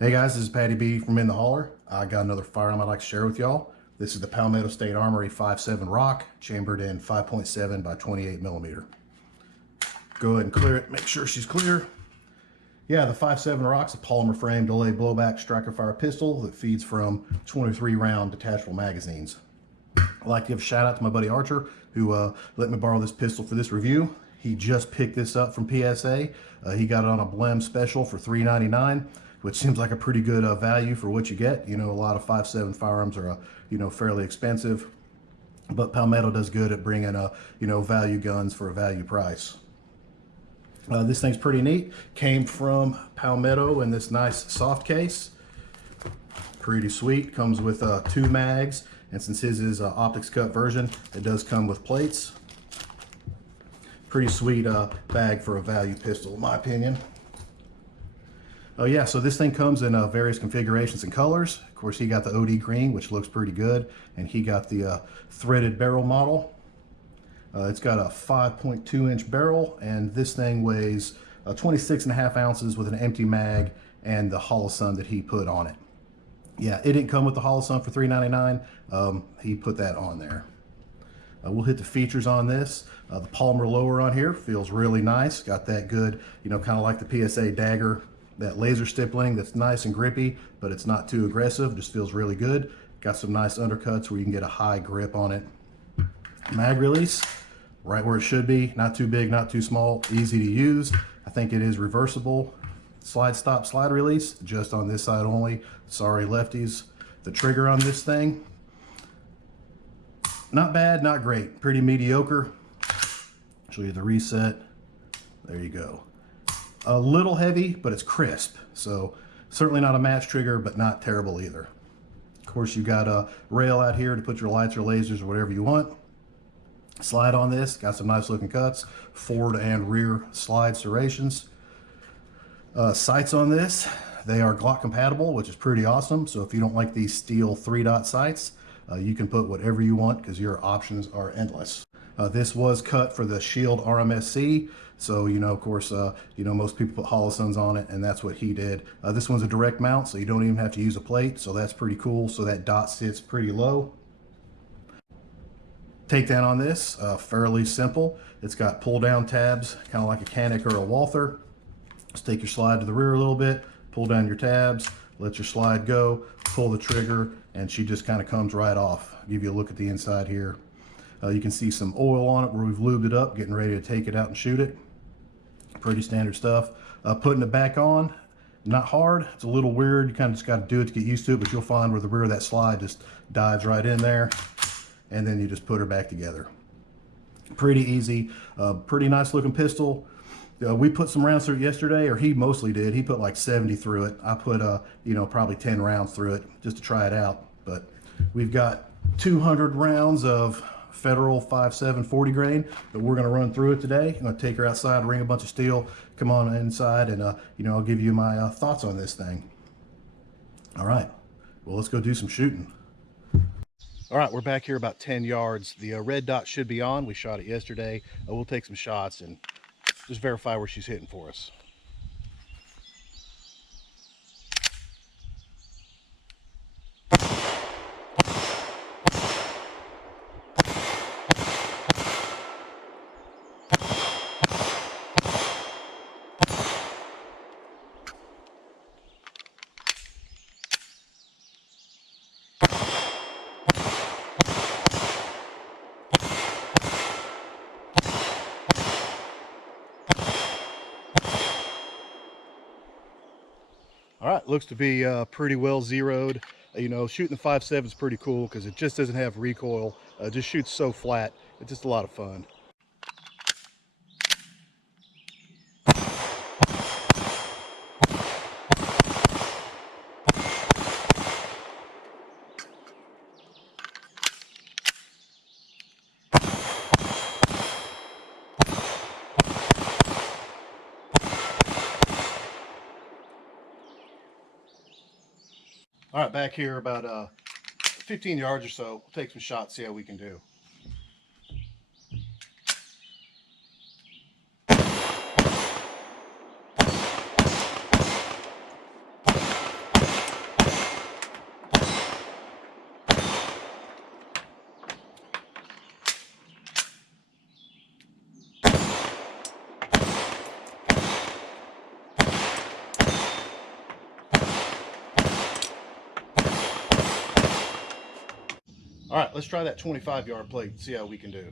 Hey guys, this is Patty B from In the Holler. I got another firearm I'd like to share with y'all. This is the Palmetto State Armory 5.7 Rock, chambered in 5.7 by 28mm. Go ahead and clear it, make sure she's clear. Yeah, the 5.7 Rock's a polymer frame delayed blowback striker fire pistol that feeds from 23 round detachable magazines. I'd like to give a shout out to my buddy Archer who let me borrow this pistol for this review. He just picked this up from PSA. He got it on a blem special for $3.99, which seems like a pretty good value for what you get. You know, a lot of 5.7 firearms are fairly expensive, but Palmetto does good at bringing value guns for a value price. This thing's pretty neat. Came from Palmetto in this nice soft case. Pretty sweet. Comes with 2 mags, and since his is an optics cut version, it does come with plates. Pretty sweet bag for a value pistol, in my opinion. Oh yeah, so this thing comes in various configurations and colors. Of course, he got the OD green, which looks pretty good, and he got the threaded barrel model. It's got a 5.2 inch barrel, and this thing weighs 26.5 ounces with an empty mag and the Holosun that he put on it. Yeah, it didn't come with the Holosun for $3.99. He put that on there. We'll hit the features on this. The polymer lower on here feels really nice. Got that good, kind of like the PSA dagger, that laser stippling that's nice and grippy, but it's not too aggressive. Just feels really good. Got some nice undercuts where you can get a high grip on it. Mag release, right where it should be. Not too big, not too small, easy to use. I think it is reversible. Slide stop slide release, just on this side only. Sorry lefties. The trigger on this thing, not bad, not great, pretty mediocre. Show you the reset. There you go. A little heavy, but it's crisp. So certainly not a match trigger, but not terrible either. Of course, you got a rail out here to put your lights or lasers or whatever you want. Slide on this, got some nice looking cuts, forward and rear slide serrations. Sights on this, they are Glock compatible, which is pretty awesome. So if you don't like these steel 3-dot sights, you can put whatever you want because your options are endless. This was cut for the Shield RMSC, so of course, most people put Holosuns on it, and that's what he did. This one's a direct mount, so you don't even have to use a plate, so that's pretty cool. So that dot sits pretty low. Takedown on this, fairly simple. It's got pull down tabs, kind of like a Canik or a Walther. Just take your slide to the rear a little bit, pull down your tabs, let your slide go, pull the trigger, and she just kind of comes right off. I'll give you a look at the inside here. You can see some oil on it where we've lubed it up, getting ready to take it out and shoot it. Pretty standard stuff. Putting it back on, not hard. It's a little weird. You kind of just got to do it to get used to it, but you'll find where the rear of that slide just dives right in there, and then you just put her back together. Pretty easy. Pretty nice looking pistol. We put some rounds through it yesterday, or he mostly did. He put like 70 through it. I put probably 10 rounds through it just to try it out. But we've got 200 rounds of Federal 5.7 40 grain that we're going to run through it today. I'm going to take her outside, ring a bunch of steel, come on inside, and I'll give you my thoughts on this thing. All right, well, let's go do some shooting. All right, we're back here about 10 yards. The red dot should be on. We shot it yesterday. We'll take some shots and just verify where she's hitting for us. All right, looks to be pretty well zeroed. Shooting the 5.7 is pretty cool because it just doesn't have recoil. Just shoots so flat. It's just a lot of fun. All right, back here about 15 yards or so. We'll take some shots, see how we can do. All right, let's try that 25-yard plate and see how we can do.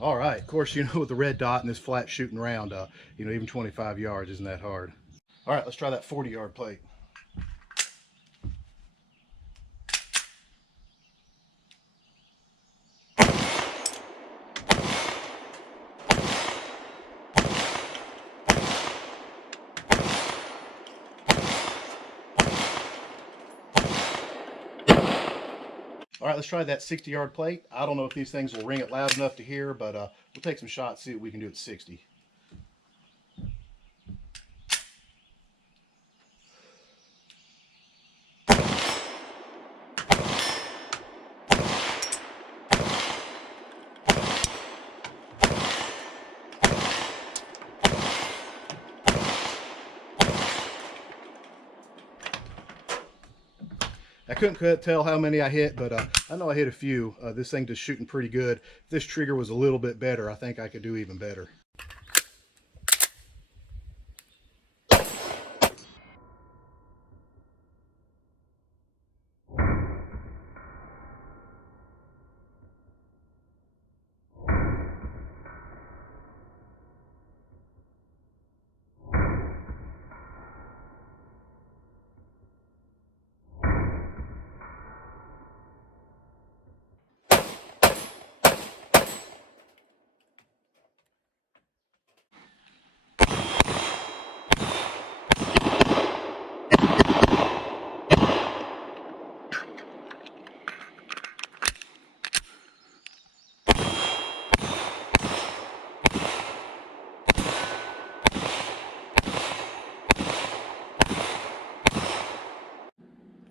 All right, of course, with the red dot and this flat shooting round, even 25 yards isn't that hard. All right, let's try that 40-yard plate. All right, let's try that 60-yard plate. I don't know if these things will ring it loud enough to hear, but we'll take some shots, see what we can do at 60. I couldn't tell how many I hit, but I know I hit a few. This thing just shooting pretty good. If this trigger was a little bit better, I think I could do even better.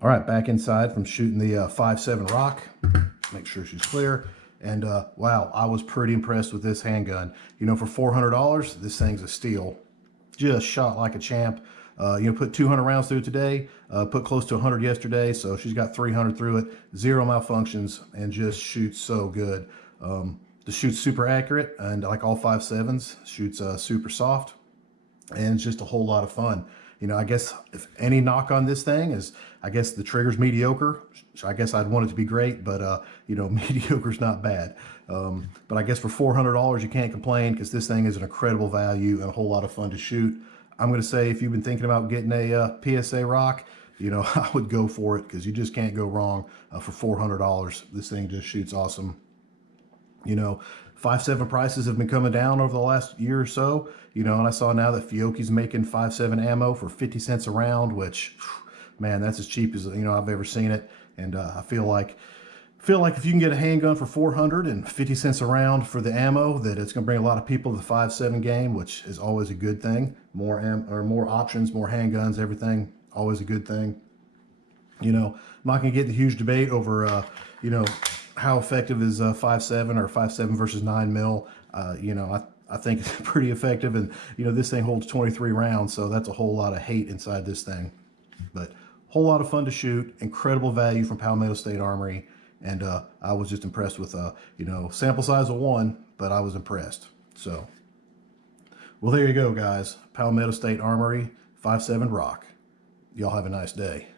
All right, back inside from shooting the 5.7 rock. Make sure she's clear. And wow, I was pretty impressed with this handgun. For $400, this thing's a steal. Just shot like a champ. Put 200 rounds through it today, put close to 100 yesterday, so she's got 300 through it, 0 malfunctions, and just shoots so good. The shoot's super accurate, and like all 5.7s, shoots super soft, and it's just a whole lot of fun. I guess if any knock on this thing is, I guess the trigger's mediocre. I guess I'd want it to be great, but mediocre's not bad. But I guess for $400, you can't complain because this thing is an incredible value and a whole lot of fun to shoot. I'm going to say if you've been thinking about getting a PSA rock, I would go for it because you just can't go wrong for $400. This thing just shoots awesome. 5.7 prices have been coming down over the last year or so, and I saw now that Fiocchi's making 5.7 ammo for 50 cents a round, which, man, that's as cheap as I've ever seen it. And I feel like if you can get a handgun for 400 and 50 cents a round for the ammo, that it's going to bring a lot of people to the 5.7 game, which is always a good thing. More options, more handguns, everything, always a good thing. I'm not going to get the huge debate over, how effective is 5.7 or 5.7 versus 9mm. I think it's pretty effective, and this thing holds 23 rounds, so that's a whole lot of hate inside this thing. But whole lot of fun to shoot, incredible value from Palmetto State Armory, and I was just impressed with sample size of 1, but I was impressed. So, well, there you go, guys. Palmetto State Armory 5.7 rock. Y'all have a nice day.